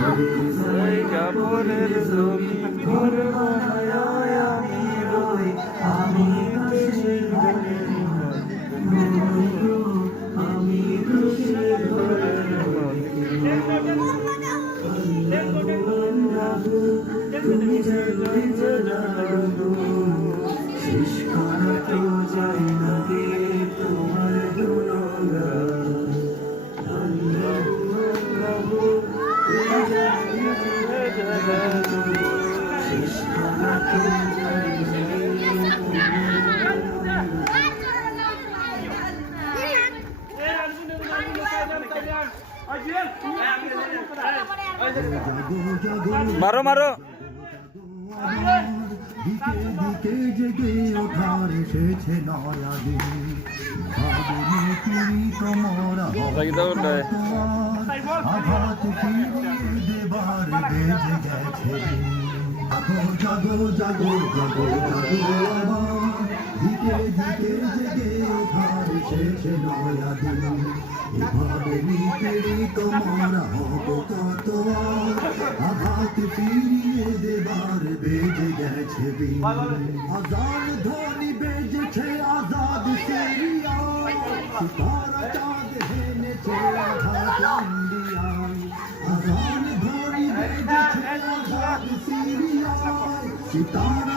ওই কাপড়ের জমি ঘর বানায় আমি রই, আমি দেশের ঘরের আমি দেশের ঘরের তুমি শেষ করা তো যায় না রে তোমার গুণগান। শেষ করা তো যায় না মারো মারো দিকে দিকে জেগে ওঠার এসেছে নয়া দিন, ভাবিনি তুমি তোমার আঘাত ফিরিয়ে দেবার বেজে গেছে দিন। জাগো জাগো জাগো জাগো আমার, দিকে দিকে জেগে ওঠার এসেছে নয়া দিন, ভাবিনি তুমি তোমার হব কত আঘাত ফিরিয়ে দেবার বেজে গেছে দিন। আজান ধ্বনি বেজেছে আজাদ সিরিয়া, সিতারা চাঁদ হেনেছে আঘাত ইন্ডিয়ায়। আজান ধ্বনি বেজেছে আজাদ সিরিয়া, সিতারা